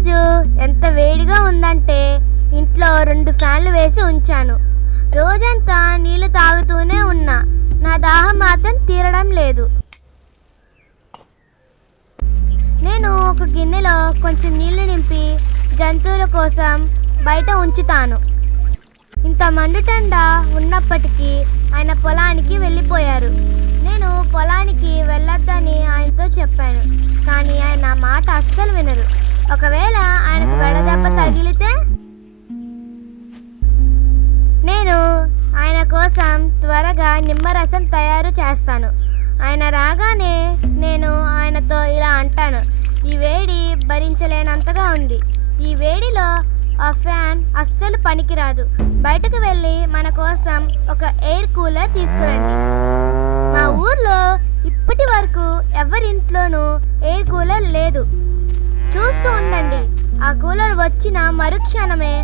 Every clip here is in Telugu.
ఈరోజు ఎంత వేడిగా ఉందంటే ఇంట్లో 2 ఫ్యాన్లు వేసి ఉంచాను. రోజంతా నీళ్లు తాగుతూనే ఉన్నా, నా దాహం మాత్రం తీరడం లేదు. నేను ఒక గిన్నెలో కొంచెం నీళ్లు నింపి జంతువుల కోసం బయట ఉంచుతాను. ఇంత మండుటెండ ఉన్నప్పటికీ ఆయన పొలానికి వెళ్ళిపోయారు. నేను పొలానికి వెళ్ళొద్దని ఆయనతో చెప్పాను, కానీ ఆయన నా మాట అస్సలు వినరు. ఒకవేళ ఆయనకు వడదెబ్బ తగిలితే? నేను ఆయన కోసం త్వరగా నిమ్మరసం తయారు చేస్తాను. ఆయన రాగానే నేను ఆయనతో ఇలా అంటాను, ఈ వేడి భరించలేనంతగా ఉంది. ఈ వేడిలో ఆ ఫ్యాన్ అస్సలు పనికిరాదు. బయటకు వెళ్ళి మన కోసం ఒక ఎయిర్ కూలర్ తీసుకురండి. మా ఊర్లో ఇప్పటి వరకు ఎవరింట్లోనూ ఎయిర్ కూలర్ లేదు. చూస్తూ ఉండండి, ఆ కూలర్ వచ్చిన మరుక్షణమే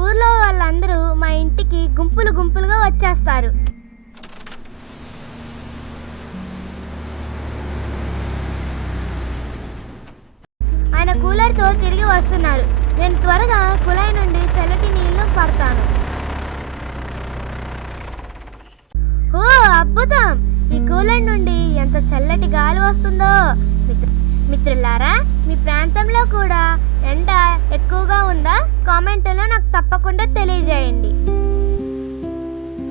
ఊర్లో వాళ్ళందరూ మా ఇంటికి గుంపులు గుంపులుగా వచ్చేస్తారు. ఆయన కూలర్తో తిరిగి వస్తున్నారు. నేను త్వరగా కుళాయి నుండి చల్లటి నీళ్లు పడతాను. ఓ అద్భుతం! ఈ కూలర్ నుండి ఎంత చల్లటి గాలి వస్తుందో. మిత్రులారా, మీ ప్రాంతంలో కూడా ఎండ ఎక్కువగా ఉందా? కామెంట్లో నాకు తప్పకుండా తెలియజేయండి.